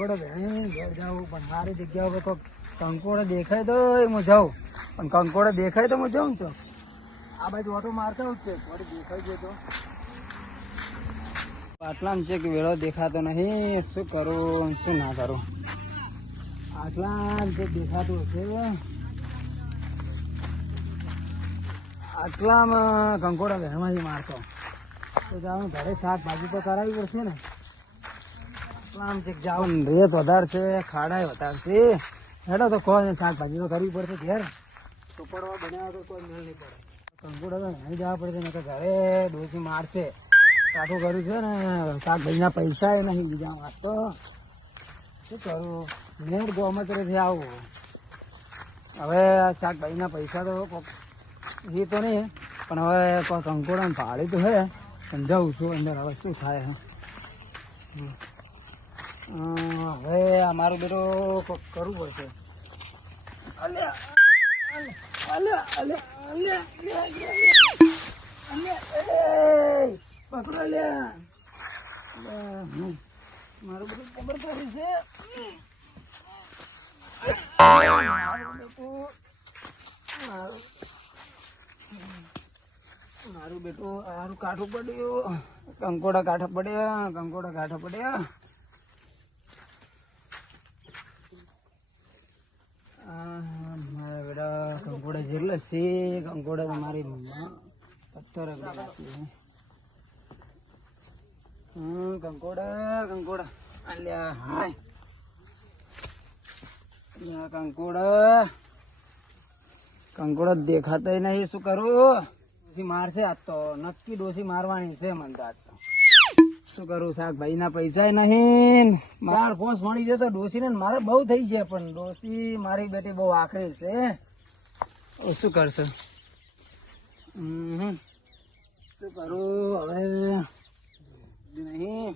કંકોડો ઘેર જાઉં પણ મારી જગ્યા ઉપર કોઈ કંકોડો દેખાય તો હું જાઉં. પણ કંકોડો દેખાય તો હું જાઉં તો. આ બાજુ ઓટો મારતો જ છે દેખાય છે તો? આટલામાં છે કે વેળો દેખાતો નહીં. શું કરું શું ના કરું? આટલા જે દેખાતું છે આટલામાં કંકોડા વહેણમાંથી મારતો. તો જાઉં ઘરે શાકભાજી તો કરાવી પડશે ને. આટલામાં છે જાઉં રેત વધારે છે ખાડાય વધારે છે. હેડો તો કોઈ શાકભાજી તો કરવી પડશે ઘેર. ચોપડવા બનાવ્યા તો કોઈ મેળ નહીં પડે. કંકોડા તો નહીં જવા પડશે ને ઘરે ડોસી મારશે. કાઠું કર્યું છે ને શાકભાજીના પૈસા એ નહીં બીજા વાંચતો શું કરું? નેટ ગોમતરેથી આવું. હવે આ શાકભાજીના પૈસા તો કોક એ તો નહીં પણ હવે કોઈ કંકોડા ભાડી તો હે સમજાવું છું અંદર હવે શું થાય હે. હવે અમારું બેટો કરવું પડશે. મારું બધું ખબર પડી છે. મારું બેટું, મારું કાઠું પડ્યું. કંકોડા કાઠા પડ્યા, કંકોડા કાઠા પડ્યા આ મારા કંકોડા જેટલા છે કંકોડા મારી પથ્થર છે. કંકોડા કંકોડા અલ્યા, હાય. કંકોડા કંકોડા દેખાતા નહીં, શું કરું? ડોસી મારશે આજ તો. નક્કી ડોસી મારવાની છે મને તો આજ તો. શું કરું શાકભાજી ના પૈસા નહીં. માર ફોસ મળી જતો ડોસી ને મારે બહુ થઈ છે પણ ડોસી મારી બેટી બહુ આખરી છે. શું કરશે? શું કરું? હવે નહીં.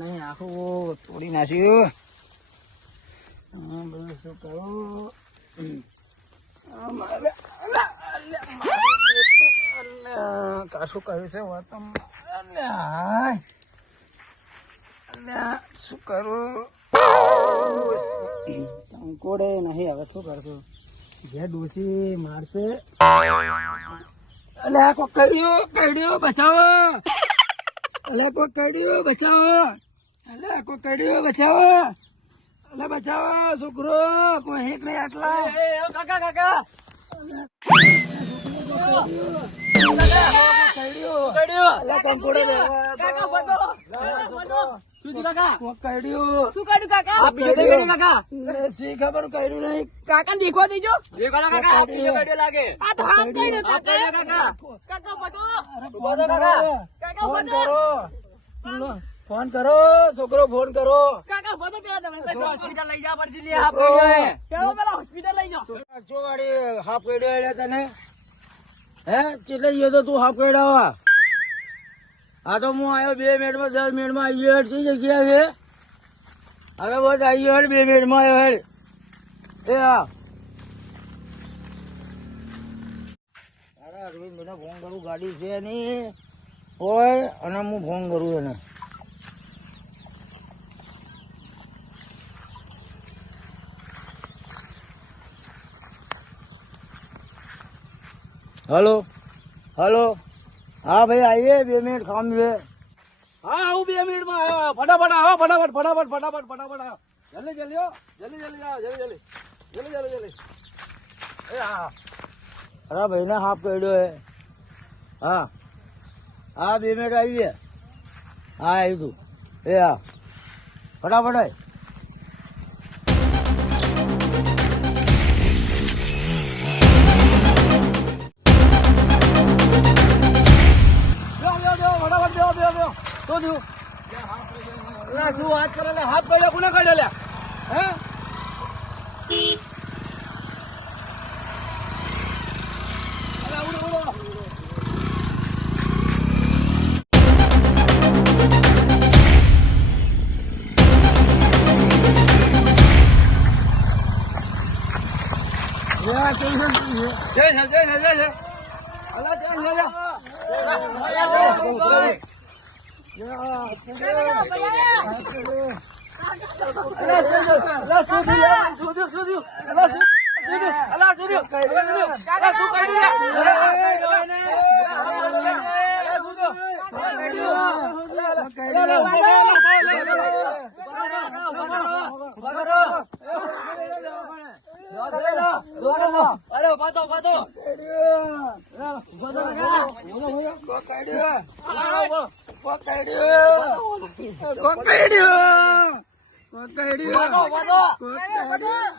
નહીં આખું તોડી નાખ્યું. બધું શું કરું? કાશું કર્યું છે? વાત શું કરું? કંકોડે નહીં હવે શું કરશું? જે ડોસી મારશે. અલ્યા કોઈ કડ્યું કડ્યું બચાવો. અલે કોઈ કડ્યું બચાવો. અલે કોઈ કડ્યું બચાવો. અલ્યા બચાવો છોકરો કોઈ હેક નહીં આટલા. કાકા કાકા. કાકા દેખવા દેજો ફોન કરો. છોકરો ફોન કરો. ચોવાડી હાફ કઈડ્યો એટલે તને. હે ચેટલે ગયો તો તું હાફ કઈડાવા હા તો હું આવ્યો બે મિનિટમાં, દસ મિનિટમાં આવ્યો હેડ છે જગ્યા છે? આ તો બસ આવ્યો હેડ, બે મિનિટમાં આવ્યો હેડ. એ હા અરવિંદ મને ફોન કરું, ગાડી છે નહીં હોય અને હું ફોન કરું એને. હલો? હલો? હા ભાઈ આવીએ બે મિનિટ કામ છે. હા આવું બે મિનિટમાં આવ્યો. ફટાફટ આવો, ફટાફટ ફટાફટ ફટાફટ ફટાફટ આવો. જલ્દી જલ્દી જલ્દી જલ્દી આવો, જલ્દી જલ્દી. જલ્દી જલ્દી જલ્દી. એ, હા અરે ભાઈને હાફ કર્યો હે. હા. હા, બે મિનિટ આવી ગયા હા આવી તું. એ, હા. ફટાફટ જય છે, જય છે, જય છે, જય છે. અલા, જય છે, જય છે. યા, યા, યા.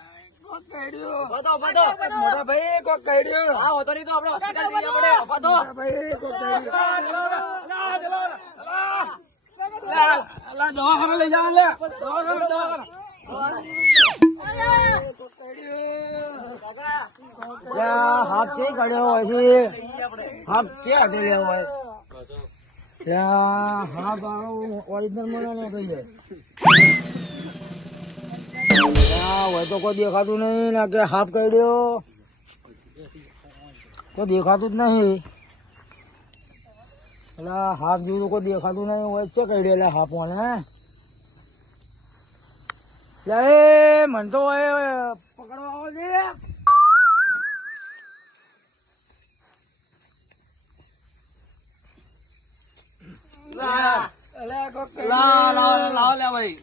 મોટા ભાઈ કોક કઈડ્યો દવાખાને લઈ જવા લે દવાખાના દવાખાને હાથ છે કાઢ્યો હોય છે હાથ છે હાથે લેવો હોય હાથ ઓરિજિનલ મને હોય તો કોઈ દેખાતું નહીં ને કે હાફ કાઢ્યો કોઈ દેખાતું જ નહીં એટલે હાફ જેવું કોઈ દેખાતું નહીં હોય છે કાઢ્યો એટલે હાફ વાળે હે લે મન તો એ પકડવા આવો છે. લાવ લાવ લાવ લે ભાઈ.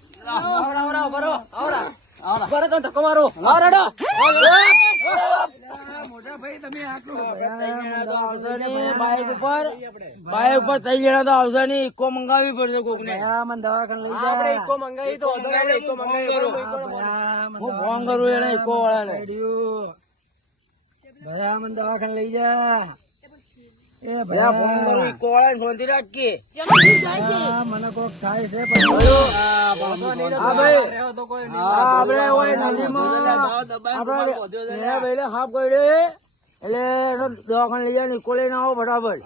મોટા ભાઈ તમે આટલું આવશે નહીં બાઈક ઉપર બાઈક ઉપર ત્રણ જણા તો આવશે નહીં ઇકો મંગાવવી પડશે કોક ને મને દવાખાને લઈ જા આપણે ઇકો મંગાવી તો ઇકો મંગાવી હું ફોન કરું એને ઇકો વાળા ને મને દવાખાને લઈ જા એ ભયા ફોન કરું ઇકો વાળા ને શાંતિ રાખી મને કોક થાય છે આપણે હાફ કર્યો એટલે એનો દવાખાને લઈ જાય નિકોલે ના આવો ફટાફટ.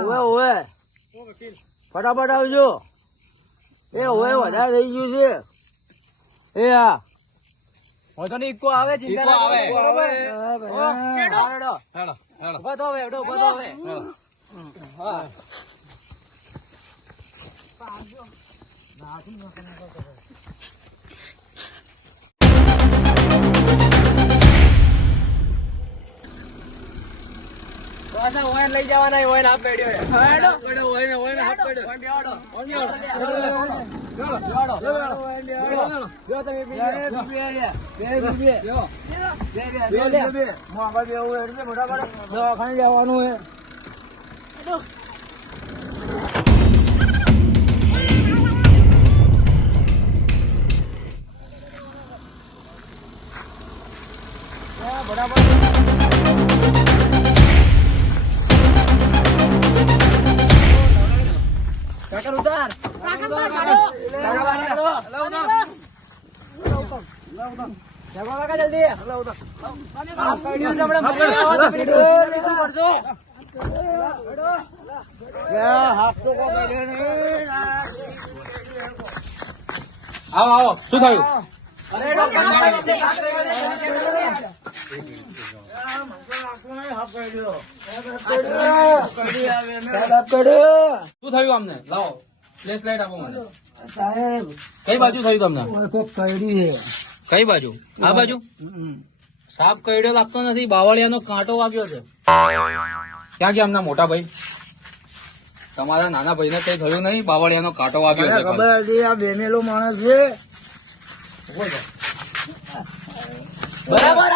ઓવે ઓવે ફટાફટ આવજો. એ ઓવે વધારે થઈ ગયું છે. એ હા. ઈકો આવે હા, લઈ જવાના હાફ પડ્યો દવાખાને જવાનું હે કાકા ઉતાર કાકા જલ્દી આવો આવો શું થયું શું થયું અમને લાવો. ફ્લેશ લાઈટ આપો મને. સાહેબ કઈ બાજુ થયું તમને? કોક કઈડી છે. કઈ બાજુ? આ બાજુ? સાપ કઈડો લાગતો નથી બાવળિયાનો કાંટો વાગ્યો છે. ક્યાં ગયા એમના મોટા ભાઈ? તમારા નાના ભાઈને કઈ થયું નહીં? બાવળિયાનો કાંટો વાગ્યો છે. ખબર હતી આ બેમેલો માણસ છે. બરાબર